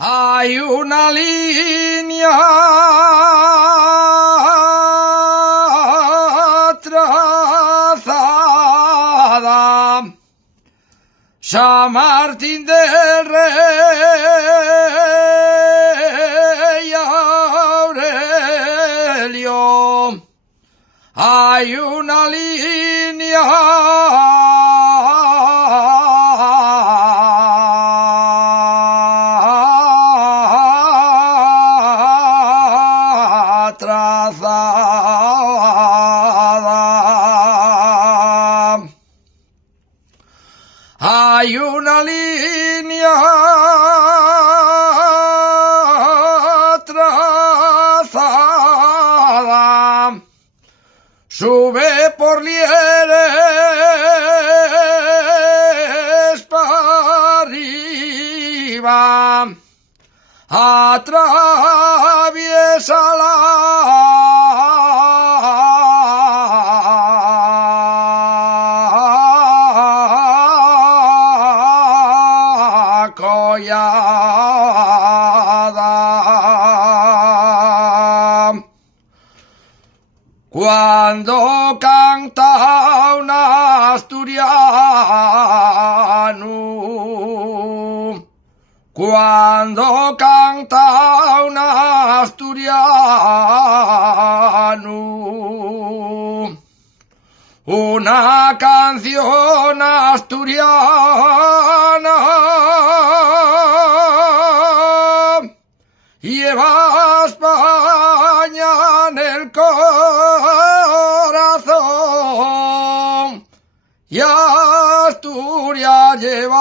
Hay una línea trazada, San Martín del Rey Aurelio. Hay una línea trazada. Hay una línea trazada, sube por Lieres para arriba, atraviesa la collada. Cuando canta un asturiano, cuando canta un asturiano, una canción asturiana, lleva a España en el corazón, y Asturias lleva